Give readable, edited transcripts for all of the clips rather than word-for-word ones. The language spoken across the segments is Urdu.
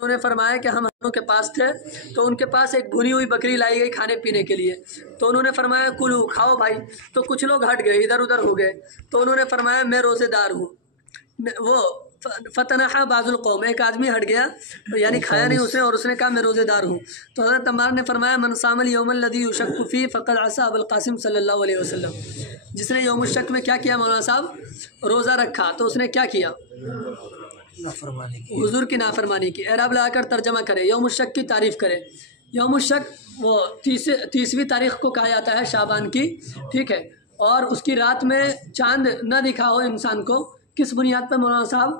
انہوں نے فرمایا کہ ہم ہموں کے پاس تھے تو ان کے پاس ایک بھنی ہوئی بکری لائی گئی کھانے پینے کے لیے، تو انہوں نے فرمایا کلو، کھاؤ بھائی، تو کچھ لوگ ہٹ گئے، ادھر ادھر ہو گئے، تو انہوں نے فرمایا میں روزے دار ہوں۔ وہ فتنحا بعض القوم، ایک آدمی ہٹ گیا یعنی کھایا نہیں اس نے، اور اس نے کہا میں روزے دار ہوں، تو حضرت عمار نے فرمایا من صام الیوم الذی یشک فیہ فقد عصی ابا القاسم صلی اللہ علیہ وسلم، جس نے یوم الشک میں کیا کیا مولانا صاحب، روزہ رکھا، تو اس نے کیا کیا، حضور کی نافرمانی کی۔ اعراب لگا کر ترجمہ کرے، یوم الشک کی تعریف کرے۔ یوم الشک وہ 30ویں تاریخ کو کہا جاتا ہے شعبان کی، ٹھیک ہے، اور اس کی رات میں چاند نہ دکھا ہو انسان کو، کس بنیاد پر مولانا صاحب،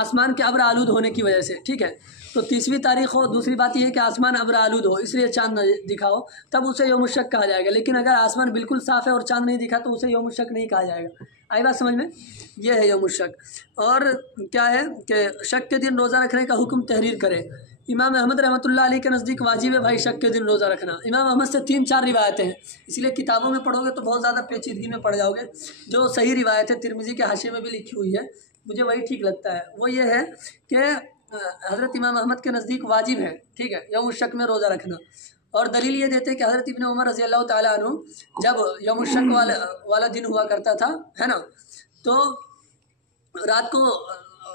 آسمان کے ابر آلود ہونے کی وجہ سے، ٹھیک ہے، تو 30ویں تاریخ ہو، دوسری بات یہ ہے کہ آسمان ابر آلود ہو اس لیے چاند نہ دکھا ہو، تب اسے یوم الشک کہا جائے گا، لیکن اگر آسمان بالکل صاف ہے اور چاند نہیں دکھا تو اسے یوم الشک نہیں کہا جائے گا۔ آئی بات سمجھ میں؟ یہ ہے یوم الشک۔ اور کیا ہے کہ شک کے دن روزہ رکھنے کا حکم تحریر کرے۔ امام احمد رحمۃ اللہ علیہ کے نزدیک واجب ہے بھائی شک کے دن روزہ رکھنا۔ امام احمد سے 3-4 روایتیں ہیں، اس لیے کتابوں میں پڑھو گے تو بہت زیادہ پیچیدگی میں پڑ جاؤ گے۔ جو صحیح روایت ہے ترمذی کے حاشیے میں بھی لکھی ہوئی ہے، مجھے وہی ٹھیک لگتا ہے، وہ یہ ہے کہ حضرت امام احمد کے نزدیک واجب ہے، ٹھیک ہے، یوم الشک میں روزہ رکھنا۔ اور دلیل یہ دیتے کہ حضرت ابن عمر رضی اللہ تعالیٰ عنہ جب یوم الشک والا دن ہوا کرتا تھا، ہے نا، تو رات کو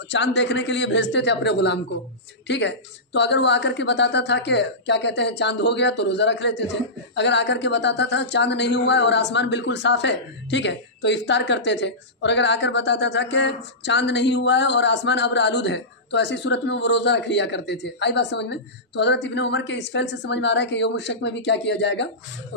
چاند دیکھنے کے لیے بھیجتے تھے اپنے غلام کو، ٹھیک ہے، تو اگر وہ آ کر کے بتاتا تھا کہ کیا کہتے ہیں چاند ہو گیا تو روزہ رکھ لیتے تھے، اگر آ کر کے بتاتا تھا چاند نہیں ہوا ہے اور آسمان بالکل صاف ہے، ٹھیک ہے، تو افطار کرتے تھے، اور اگر آ کر بتاتا تھا کہ چاند نہیں ہوا ہے اور آسمان ابر آلود ہے تو ایسی صورت میں وہ روزہ رکھ لیا کرتے تھے۔ آئی بات سمجھ میں؟ تو حضرت ابن عمر کے اس فعل سے سمجھ میں آ رہا ہے کہ یوم الشک میں بھی کیا کیا جائے گا،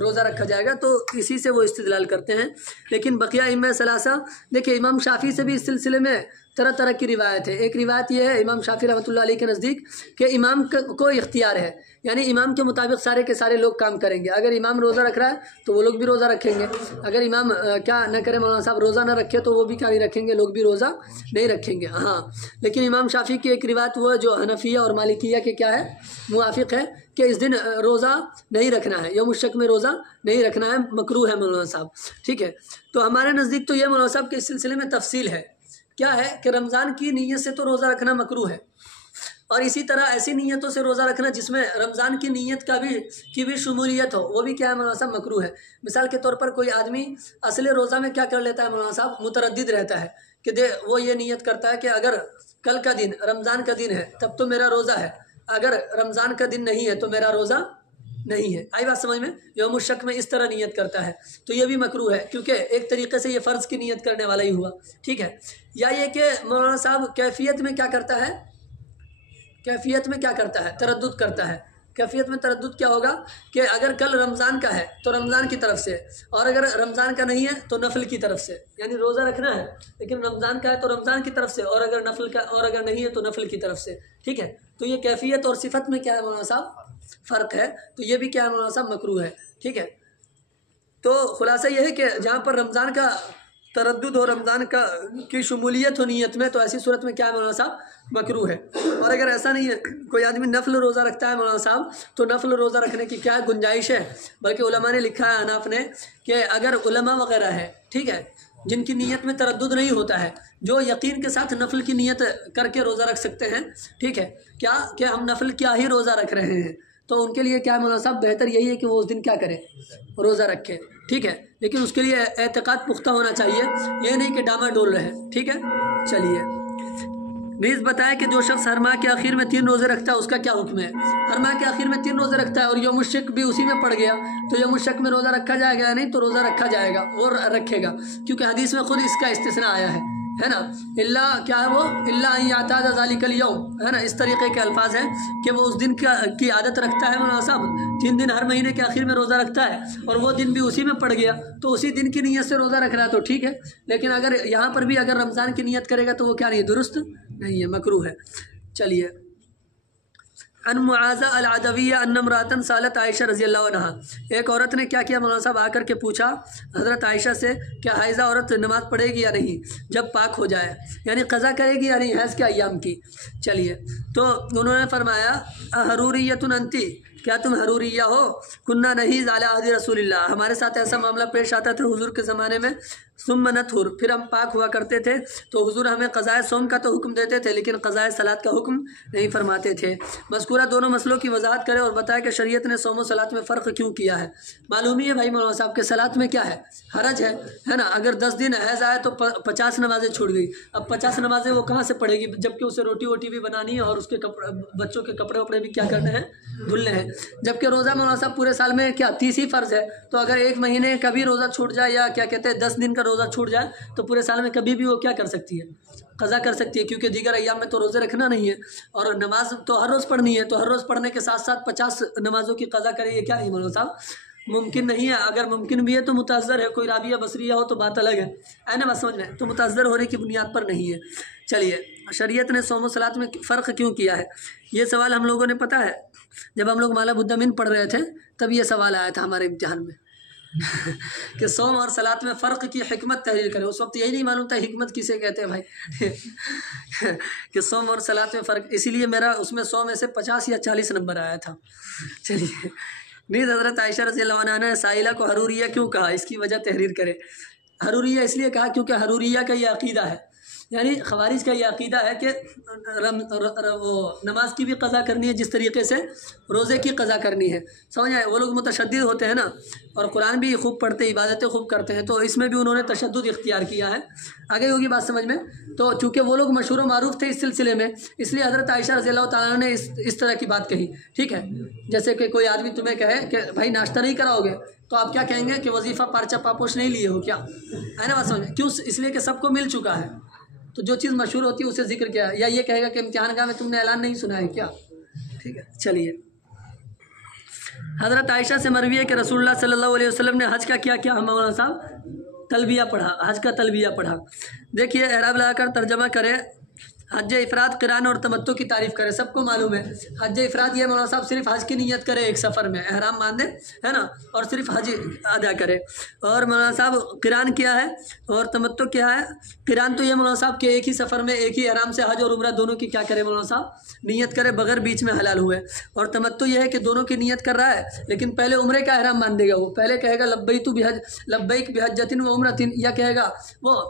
روزہ رکھا جائے گا، تو اسی سے وہ استدلال کرتے ہیں۔ لیکن بقیہ ائمہ ثلاثہ، دیکھیں امام شافعی سے بھی اس سلسلے میں طرح طرح کی روایت ہے۔ ایک روایت یہ ہے امام شافعی رحمۃ اللہ علیہ کے نزدیک کہ امام کو اختیار ہے، یعنی امام کے مطابق سارے کے سارے لوگ کام کریں گے، اگر امام روزہ رکھ رہا ہے تو وہ لوگ بھی روزہ رکھیں گے، اگر امام کیا نہ کرے مولانا صاحب روزہ نہ رکھے تو وہ بھی کیا نہیں رکھیں گے، لوگ بھی روزہ نہیں رکھیں گے۔ ہاں، لیکن امام شافعی کی ایک روایت وہ ہے جو حنفیہ اور مالکیہ کے کیا ہے، موافق ہے، کہ اس دن روزہ نہیں رکھنا ہے، یوم الشک میں روزہ نہیں رکھنا ہے، مکروہ ہے مولانا صاحب، ٹھیک ہے۔ تو ہمارے نزدیک تو یہ مولانا صاحب کے اس سلسلے میں تفصیل ہے، کیا ہے کہ رمضان کی نیت سے تو روزہ رکھنا مکروہ ہے، اور اسی طرح ایسی نیتوں سے روزہ رکھنا جس میں رمضان کی نیت کی بھی شمولیت ہو، وہ بھی کیا ہے مولانا صاحب، مکروہ ہے۔ مثال کے طور پر کوئی آدمی اصل روزہ میں کیا کر لیتا ہے مولانا صاحب، متردد رہتا ہے کہ وہ یہ نیت کرتا ہے کہ اگر کل کا دن رمضان کا دن ہے تب تو میرا روزہ ہے، اگر رمضان کا دن نہیں ہے تو میرا روزہ نہیں ہے۔ آئی بات سمجھ میں؟ یوم الشک میں اس طرح نیت کرتا ہے تو یہ بھی مکروہ ہے، کیونکہ ایک طریقے سے یہ فرض کی نیت کرنے والا ہی ہوا، ٹھیک ہے۔ یا یہ کہ مولانا صاحب کیفیت میں کیا کرتا ہے، کیفیت میں کیا کرتا ہے، تردد کرتا ہے۔ کیفیت میں تردد کیا ہوگا کہ اگر کل رمضان کا ہے تو رمضان کی طرف سے، اور اگر رمضان کا نہیں ہے تو نفل کی طرف سے، یعنی روزہ رکھنا ہے لیکن رمضان کا ہے تو رمضان کی طرف سے، اور اگر نفل کا اور اگر نہیں ہے تو نفل کی طرف سے، ٹھیک ہے۔ تو یہ کیفیت اور صفت میں کیا ہے مولانا صاحب، فرق ہے، تو یہ بھی کیا ہے مولانا صاحب، مکروہ ہے، ٹھیک ہے۔ تو خلاصہ یہ ہے کہ جہاں پر رمضان کا تردد ہو، رمضان کی شمولیت ہو نیت میں، تو ایسی صورت میں کیا ہے مولانا صاحب، مکروہ ہے۔ اور اگر ایسا نہیں ہے، کوئی آدمی نفل روزہ رکھتا ہے مولانا صاحب، تو نفل روزہ رکھنے کی کیا گنجائش ہے، بلکہ علماء نے لکھا ہے حناف نے کہ اگر علماء وغیرہ ہے، ٹھیک ہے، جن کی نیت میں تردد نہیں ہوتا ہے، جو یقین کے ساتھ نفل کی نیت کر کے روزہ رکھ سکتے ہیں، ٹھیک ہے، کیا کہ ہم نفل کیا ہی روزہ رکھ رہے ہیں، تو ان کے لیے کیا مولانا صاحب بہتر یہی ہے کہ وہ اس دن کیا کرے، روزہ رکھے، ٹھیک ہے، لیکن اس کے لیے اعتقاد پختہ ہونا چاہیے، یہ نہیں کہ ڈاما ڈول رہے، ٹھیک ہے۔ چلیے نیز بتایا کہ جو شخص ہر ماہ کے آخر میں 3 روزے رکھتا ہے اس کا کیا حکم ہے۔ ہر ماہ کے آخر میں 3 روزے رکھتا ہے اور یوم الشک بھی اسی میں پڑ گیا تو یوم الشک میں روزہ رکھا جائے گا یا نہیں، تو روزہ رکھا جائے گا، وہ رکھے گا، کیونکہ حدیث میں خود اس کا استثناء آیا ہے نا، اللہ کیا ہے وہ، اللہ ان یعتاد ذالک الیوم، ہے نا، اس طریقے کے الفاظ ہیں کہ وہ اس دن کی عادت رکھتا ہے مولانا صاحب، 3 دن ہر مہینے کے آخر میں روزہ رکھتا ہے اور وہ دن بھی اسی میں پڑ گیا تو اسی دن کی نیت سے روزہ رکھ رہا ہے تو ٹھیک ہے، لیکن اگر یہاں پر بھی اگر رمضان کی نیت کرے گا تو وہ کیا نہیں ہے، درست نہیں ہے، مکروہ ہے۔ چلیے، ان معاذہ العدویہ ان امرأۃ سالت عائشہ رضی اللہ عنہا، ایک عورت نے کیا کیا مولانا صاحب، آ کر کے پوچھا حضرت عائشہ سے کہ حائضہ عورت نماز پڑھے گی یا نہیں جب پاک ہو جائے، یعنی قضا کرے گی یا نہیں حیض کے ایام کی۔ چلیے، تو انہوں نے فرمایا حروریۃ انتی، کیا تم حروریہ ہو؟ کنہ نہیں علی عہد رسول اللہ، ہمارے ساتھ ایسا معاملہ پیش آتا تھا حضور کے زمانے میں، ثم نطہر، پھر ہم پاک ہوا کرتے تھے، تو حضور ہمیں قضاء صوم کا تو حکم دیتے تھے لیکن قضاء صلاۃ کا حکم نہیں فرماتے تھے۔ مذکورہ دونوں مسئلوں کی وضاحت کرے اور بتائے کہ شریعت نے صوم و صلاۃ میں فرق کیوں کیا ہے۔ معلوم ہی ہے بھائی مولانا صاحب کے صلاۃ میں کیا ہے، حرج ہے نا، اگر 10 دن حیض آئے تو 50 نمازیں چھوٹ گئی، اب 50 نمازیں وہ کہاں سے پڑھے گی، جبکہ اسے روٹی ووٹی بھی بنانی ہے اور اس کے بچوں کے کپڑے وپڑے بھی کیا کرنے ہیں، دھلنے ہیں، جبکہ روزہ مولانا صاحب پورے سال میں کیا 30 ہی فرض ہے، تو اگر ایک مہینے کا بھی روزہ چھوٹ جائے یا کیا کہتے ہیں 10 دن کا روزہ چھوٹ جائے تو پورے سال میں کبھی بھی وہ کیا کر سکتی ہے، قضا کر سکتی ہے، کیونکہ دیگر ایام میں تو روزے رکھنا نہیں ہے اور نماز تو ہر روز پڑھنی ہے، تو ہر روز پڑھنے کے ساتھ ساتھ 50 نمازوں کی قضا کرے، یہ کیا نہیں مولانا صاحب، ممکن نہیں ہے۔ اگر ممکن بھی ہے تو متعذر ہے، کوئی رابعہ بصریہ ہو تو بات الگ ہے نا، بس سمجھ میں، تو متعذر ہونے کی بنیاد پر نہیں ہے۔ چلیے، شریعت نے صوم و صلاۃ میں فرق کیوں کیا ہے، یہ سوال ہم لوگوں نے پتہ ہے جب ہم لوگ مالا بدھ من پڑھ رہے تھے تب یہ سوال آیا تھا ہمارے امتحان میں کہ صوم اور صلاۃ میں فرق کی حکمت تحریر کرے، اس وقت یہی نہیں معلوم تھا حکمت کسے کہتے ہیں بھائی کہ صوم اور صلاۃ میں فرق، اسی لیے میرا اس میں 100 میں سے 50 یا 40 نمبر آیا تھا۔ چلیے، نیز حضرت عائشہ رضی اللہ عنہ نے سائلہ کو حروریہ کیوں کہا، اس کی وجہ تحریر کرے۔ حروریہ اس لیے کہا کیونکہ حروریہ کا یہ عقیدہ ہے، یعنی خوارج کا یہ عقیدہ ہے کہ وہ نماز کی بھی قضا کرنی ہے جس طریقے سے روزے کی قضا کرنی ہے، سمجھ آئے، وہ لوگ متشدد ہوتے ہیں نا، اور قرآن بھی خوب پڑھتے ہیں، عبادتیں خوب کرتے ہیں، تو اس میں بھی انہوں نے تشدد اختیار کیا ہے، آگے ہوگی بات سمجھ میں۔ تو چونکہ وہ لوگ مشہور و معروف تھے اس سلسلے میں، اس لیے حضرت عائشہ رضی اللہ تعالیٰ نے اس طرح کی بات کہی، ٹھیک ہے، جیسے کہ کوئی آدمی تمہیں کہے کہ بھائی ناشتہ نہیں کراؤ گے تو آپ کیا کہیں گے کہ وظیفہ پارچہ پاپوش نہیں لیے ہو کیا، ہے نا، بات سمجھ، کیوں، اس لیے کہ سب کو مل چکا ہے، تو جو چیز مشہور ہوتی ہے اسے ذکر کیا، یا یہ کہے گا کہ امتحان گاہ میں تم نے اعلان نہیں سنا ہے کیا، ٹھیک ہے۔ چلیے، حضرت عائشہ سے مروی ہے کہ رسول اللہ صلی اللہ علیہ وسلم نے حج کا کیا مولانا صاحب، تلبیہ پڑھا، حج کا تلبیہ پڑھا۔ دیکھیے، احرام لگا کر ترجمہ کرے، حج افراد، قران اور تمتع کی تعریف کرے، سب کو معلوم ہے حج افراد یہ مولانا صاحب صرف حج کی نیت کرے ایک سفر میں، احرام باندھے، ہے نا، اور صرف حج ادا کرے، اور مولانا صاحب قران کیا ہے اور تمتع کیا ہے، قران تو یہ مولانا صاحب کہ ایک ہی سفر میں ایک ہی احرام سے حج اور عمرہ دونوں کی کیا کرے مولانا صاحب، نیت کرے بغیر بیچ میں حلال ہوئے، اور تمتع یہ ہے کہ دونوں کی نیت کر رہا ہے لیکن پہلے عمرے کا احرام باندھے گا، وہ پہلے کہے گا لبیک بحجۃ و عمرۃ، یا کہے گا وہ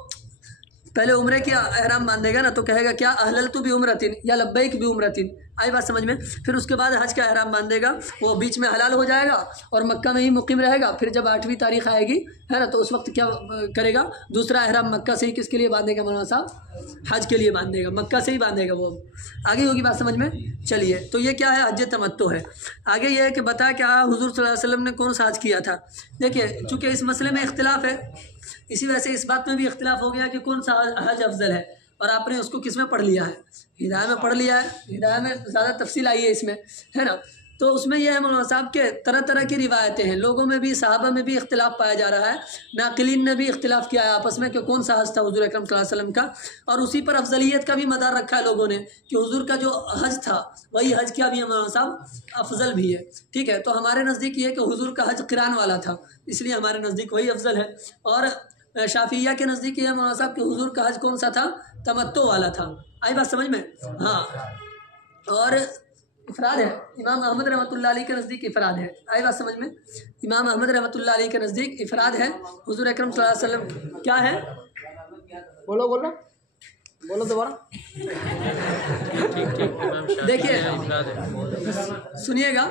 پہلے عمرے کی احرام باندھے گا نا تو کہے گا کیا احللت بعمرۃ یا لبیک بعمرۃ، آئی بات سمجھ میں، پھر اس کے بعد حج کا احرام باندھے گا، وہ بیچ میں حلال ہو جائے گا اور مکہ میں ہی مقیم رہے گا، پھر جب 8ویں تاریخ آئے گی، ہے نا، تو اس وقت کیا کرے گا، دوسرا احرام مکہ سے ہی کس کے لیے باندھے گا مولانا صاحب، حج کے لیے باندھے گا، مکہ سے ہی باندھے گا، وہ آگے ہوگی بات سمجھ میں۔ چلیے، تو یہ کیا ہے، حج تمتع ہے۔ آگے یہ ہے کہ بتا کہ حضور صلی اللہ علیہ وسلم نے کون سا حج کیا تھا۔ دیکھیے، چونکہ اس مسئلے میں اختلاف ہے، اسی وجہ سے اس بات میں بھی اختلاف ہو گیا کہ کون سا حج افضل ہے، اور آپ نے اس کو کس میں پڑھ لیا ہے، ہدایہ میں پڑھ لیا ہے، ہدایہ میں زیادہ تفصیل آئی ہے اس میں، ہے نا، تو اس میں یہ ہے مولانا صاحب کہ طرح طرح کی روایتیں ہیں، لوگوں میں بھی، صحابہ میں بھی اختلاف پایا جا رہا ہے، ناقلین نے بھی اختلاف کیا ہے آپس میں کہ کون سا حج تھا حضور اکرم صلی اللہ علیہ وسلم کا، اور اسی پر افضلیت کا بھی مدار رکھا ہے لوگوں نے کہ حضور کا جو حج تھا وہی حج کیا بھی ہے مولانا صاحب، افضل بھی ہے، ٹھیک ہے۔ تو ہمارے نزدیک یہ ہے کہ حضور کا حج قران والا تھا، اس لیے ہمارے نزدیک وہی افضل ہے، اور شافعیہ کے نزدیک یہ مولانا صاحب کہ حضور کا حج کون سا تھا، تمتع والا تھا، آئی بات سمجھ میں، ہاں، اور افراد ہے، امام احمد رحمۃ اللہ علیہ کے نزدیک افراد ہے، آئی بات سمجھ میں، امام احمد رحمۃ اللہ علیہ کے نزدیک افراد ہے، حضور اکرم صلی اللہ علیہ وسلم کیا ہے، بولو دوبارہ، دیکھیے سنیے گا،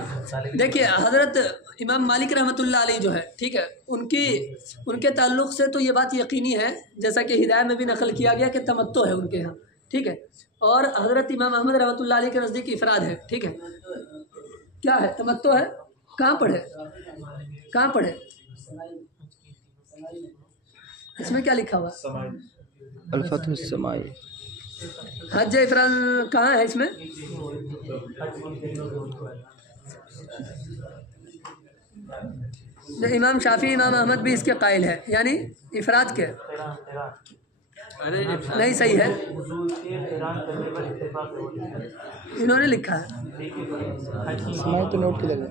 دیکھیے حضرت امام مالک رحمۃ اللہ علیہ جو ہے، ٹھیک ہے، ان کے تعلق سے تو یہ بات یقینی ہے جیسا کہ ہدایہ میں بھی نقل کیا گیا کہ تمتع ہے ان کے ہاں، ٹھیک ہے، اور حضرت امام احمد رحمۃ اللہ علیہ کے نزدیک افراد ہے، ٹھیک ہے، کیا ہے، تمتع ہے، کہاں پڑھے اس میں کیا لکھا ہوا، الفتح السمائی، حج افراد کہاں ہے اس میں، امام شافعی امام احمد بھی اس کے قائل ہے، یعنی افراد کے نہیں صحیح ہے، انہوں نے لکھا ہے سمائی تو نوٹ کے لگا،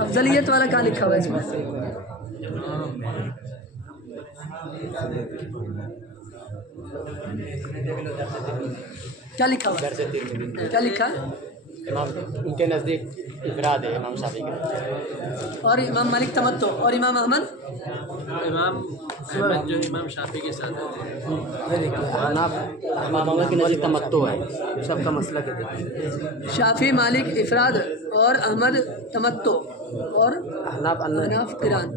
افضلیت والا کہاں لکھا ہوا ہے اس میں، کیا لکھا ہوا ہے؟ کیا لکھا ہے؟ امام ان کے نزدیک افراد ہے امام شافعی کے، اور امام مالک تمتع، اور امام احمد امام احمد جو امام شافعی کے ساتھ ہیں، امام احمد کے نزدیک تمتع ہے، سب کا مسلک ہے۔ شافعی مالک افراد اور احمد تمتع اور حناف قران۔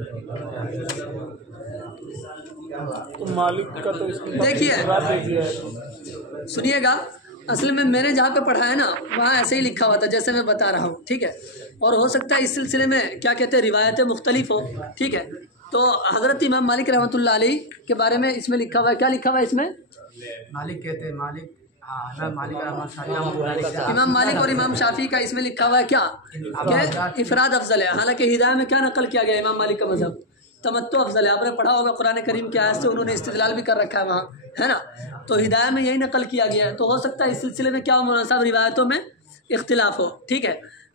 تو مالک کا تو اس میں دیکھیے سنیے گا، اصل میں نے جہاں پہ پڑھا ہے نا وہاں ایسے ہی لکھا ہوا تھا جیسے میں بتا رہا ہوں، ٹھیک ہے، اور ہو سکتا ہے اس سلسلے میں کیا کہتے ہیں روایتیں مختلف ہو، ٹھیک ہے۔ تو حضرت امام مالک رحمۃ اللہ علیہ کے بارے میں اس میں لکھا ہوا ہے، کیا لکھا ہوا ہے اس میں؟ مالک کہتے ہیں امام مالک امام مالک اور امام شافعی کا اس میں لکھا ہوا ہے کیا کہ افراد افضل ہے، حالانکہ ہدایہ میں کیا نقل کیا گیا امام مالک کا مذہب تمتع افضل ہے۔ آپ نے پڑھا ہوگا قرآن کریم کی آیت سے انہوں نے استدلال بھی کر رکھا ہے وہاں، ہے نا، تو ہدایہ میں یہی نقل کیا گیا ہے، تو ہو سکتا ہے اس سلسلے میں کیا مناسب روایتوں میں اختلاف ہو، ٹھیک ہے۔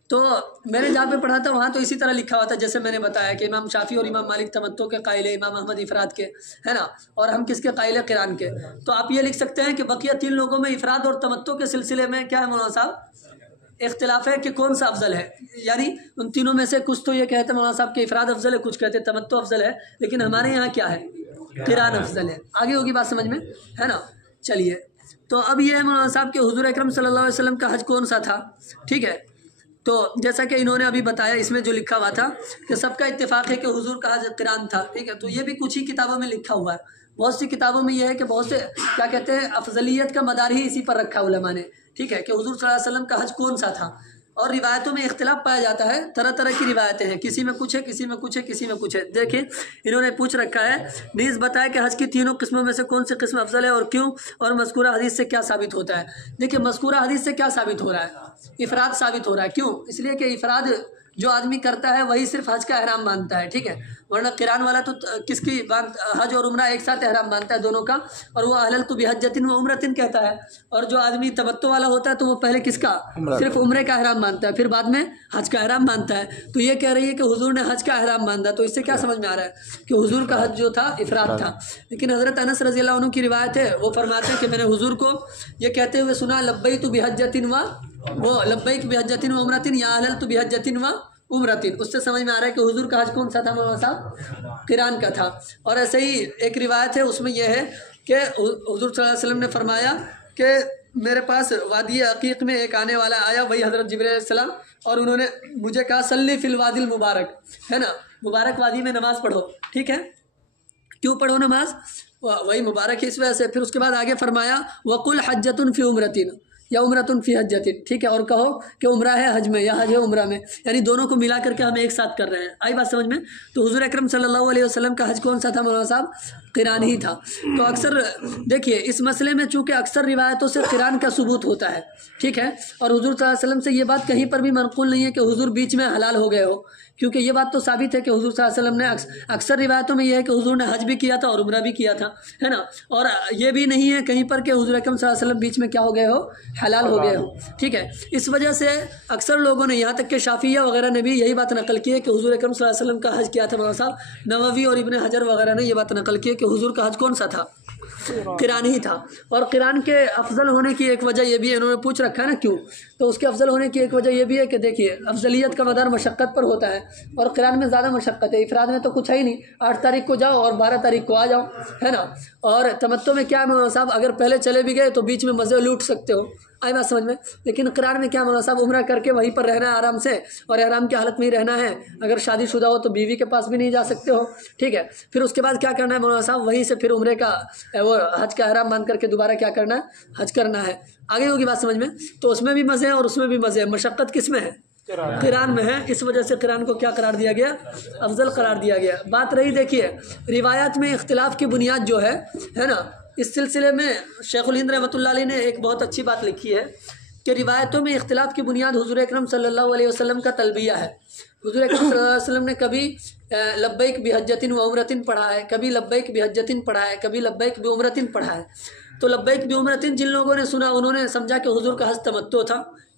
تو میں نے جہاں پہ پڑھا تھا وہاں تو اسی طرح لکھا ہوا تھا جیسے میں نے بتایا کہ امام شافعی اور امام مالک تمتع کے قائل ہیں، امام احمد افراد کے، ہے نا، اور ہم کس کے قائل ہیں؟ قران کے۔ تو آپ یہ لکھ سکتے ہیں کہ بقیہ تین لوگوں میں افراد اور تمتع کے سلسلے میں کیا ہے مناسب اختلاف ہے کہ کون سا افضل ہے، یعنی ان تینوں میں سے کچھ تو یہ کہتے ہیں مولانا صاحب کہ افراد افضل ہے، کچھ کہتے ہیں تمتع افضل ہے، لیکن ہمارے یہاں کیا ہے؟ قران افضل ہے۔ آگے ہوگی بات سمجھ میں، ہے نا۔ چلیے تو اب یہ ہے مولانا صاحب کہ حضور اکرم صلی اللہ علیہ وسلم کا حج کون سا تھا، ٹھیک ہے۔ تو جیسا کہ انہوں نے ابھی بتایا اس میں جو لکھا ہوا تھا کہ سب کا اتفاق ہے کہ حضور کا حج قران تھا، ٹھیک ہے، تو یہ بھی کچھ ہی کتابوں میں لکھا ہوا ہے، بہت سی کتابوں میں یہ ہے کہ بہت سے کیا کہتے ہیں افضلیت کا مدار ہی اسی پر رکھا علماء نے، ٹھیک ہے، کہ حضور صلی اللہ علیہ وسلم کا حج کون سا تھا۔ اور روایتوں میں اختلاف پایا جاتا ہے، طرح طرح کی روایتیں ہیں، کسی میں کچھ ہے، کسی میں کچھ ہے، کسی میں کچھ ہے۔ دیکھیں انہوں نے پوچھ رکھا ہے نیز بتایا کہ حج کی تینوں قسموں میں سے کون سی قسم افضل ہے اور کیوں، اور مذکورہ حدیث سے کیا ثابت ہوتا ہے۔ دیکھیں مذکورہ حدیث سے کیا ثابت ہو رہا ہے؟ افراد ثابت ہو رہا ہے، کیوں؟ اس لیے کہ افراد جو آدمی کرتا ہے وہی صرف حج کا احرام باندھتا ہے، ٹھیک ہے، ورنہ قران والا تو کس کی حج اور عمرہ ایک ساتھ احرام باندھتا ہے دونوں کا، اور وہ احللت بحجۃ و عمرۃ کہتا ہے، اور جو آدمی تمتع والا ہوتا ہے تو وہ پہلے کس کا؟ صرف عمرے کا احرام باندھتا ہے، پھر بعد میں حج کا احرام باندھتا ہے۔ تو یہ کہہ رہی ہے کہ حضور نے حج کا احرام باندھا، تو اس سے کیا سمجھ میں آ رہا ہے کہ حضور کا حج جو تھا افراد تھا۔ لیکن حضرت انس رضی اللہ عنہ کی روایت ہے، وہ فرماتے ہیں کہ میں نے حضور کو یہ کہتے ہوئے سنا لبیت بحجۃ و عمرۃ یا احللت بحجۃ و عمرۃ، اس سے سمجھ میں آ رہا ہے کہ حضور کا حج کون سا تھا مولانا صاحب؟ قران کا تھا۔ اور ایسے ہی ایک روایت ہے اس میں یہ ہے کہ حضور صلی اللہ علیہ وسلم نے فرمایا کہ میرے پاس وادی عقیق میں ایک آنے والا آیا، وہی حضرت جبرائیل علیہ السلام، اور انہوں نے مجھے کہا صلی فی الوادی المبارک، ہے نا، مبارک وادی میں نماز پڑھو، ٹھیک ہے، کیوں پڑھو نماز؟ وہی مبارک ہے اس وجہ سے۔ پھر اس کے بعد آگے فرمایا وقل حجۃ فی عمرۃ یا عمرۃ فی حجۃ، ٹھیک ہے، اور کہو کہ عمرہ ہے حج میں یا حج ہے عمرہ میں، یعنی دونوں کو ملا کر کے ہم ایک ساتھ کر رہے ہیں۔ آئی بات سمجھ میں؟ تو حضور اکرم صلی اللہ علیہ وسلم کا حج کون سا تھا مولانا صاحب؟ قران ہی تھا۔ تو اکثر دیکھیے اس مسئلے میں چونکہ اکثر روایتوں سے قران کا ثبوت ہوتا ہے، ٹھیک ہے، اور حضور صلی اللہ علیہ وسلم سے یہ بات کہیں پر بھی منقول نہیں ہے کہ حضور بیچ میں حلال ہو گئے ہو، کیونکہ یہ بات تو ثابت ہے کہ حضور صلی اللہ علیہ وسلم نے اکثر روایتوں میں یہ ہے کہ حضور نے حج بھی کیا تھا اور عمرہ بھی کیا تھا، ہے نا، اور یہ بھی نہیں ہے کہیں پر کہ حضور اکرم صلی اللہ علیہ وسلم بیچ میں کیا ہو گئے ہو؟ حلال ہو گئے ہو، ٹھیک ہے۔ اس وجہ سے اکثر لوگوں نے یہاں تک کہ شافعیہ وغیرہ نے بھی یہی بات نقل کی ہے کہ حضور اکرم صلی اللہ علیہ وسلم کا حج کیا تھا مولانا صاحب۔ نووی اور ابن حجر وغیرہ نے یہ بات نقل کی ہے کہ حضور کا حج کون سا تھا؟ قران ہی تھا۔ اور قران کے افضل ہونے کی ایک وجہ یہ بھی ہے، انہوں نے پوچھ رکھا ہے نا کیوں، تو اس کے افضل ہونے کی ایک وجہ یہ بھی ہے کہ دیکھیے افضلیت کا مدار مشقت پر ہوتا ہے، اور قران میں زیادہ مشقت ہے، افراد میں تو کچھ ہے ہی نہیں، 8 تاریخ کو جاؤ اور 12 تاریخ کو آ جاؤ، ہے نا، اور تمتع میں کیا ہے مولانا صاحب، اگر پہلے چلے بھی گئے تو بیچ میں مزے لوٹ سکتے ہو، آئی بات سمجھ میں۔ لیکن قران میں کیا مولانا صاحب، عمرہ کر کے وہیں پر رہنا ہے آرام سے، اور احرام کی حالت میں ہی رہنا ہے، اگر شادی شدہ ہو تو بیوی کے پاس بھی نہیں جا سکتے ہو، ٹھیک ہے، پھر اس کے بعد کیا کرنا ہے مولانا صاحب، وہیں سے پھر عمرے کا وہ حج کا احرام باندھ کر کے دوبارہ کیا کرنا ہے؟ حج کرنا ہے۔ آگے ہوگی بات سمجھ میں۔ تو اس میں بھی مزے ہیں اور اس میں بھی مزے ہیں، مشقت کس میں ہے؟ قران میں ہے، اس وجہ سے قران کو کیا قرار دیا گیا؟ افضل قرار دیا گیا۔ بات رہی دیکھیے روایات میں اختلاف کی بنیاد جو ہے نا، اس سلسلے میں شیخ الہند رحمۃ اللہ علیہ نے ایک بہت اچھی بات لکھی ہے کہ روایتوں میں اختلاف کی بنیاد حضور اکرم صلی اللہ علیہ وسلم کا تلبیہ ہے۔ حضور اکرم صلی اللہ علیہ وسلم نے کبھی لبیک بحجۃ و عمرۃ پڑھا ہے، کبھی لبیک بحجۃ پڑھا ہے، کبھی لبیک بعمرۃ پڑھا ہے۔ تو لبیک بعمرۃ جن لوگوں نے سنا انہوں نے سمجھا کہ حضور کا حج تمتع تھا،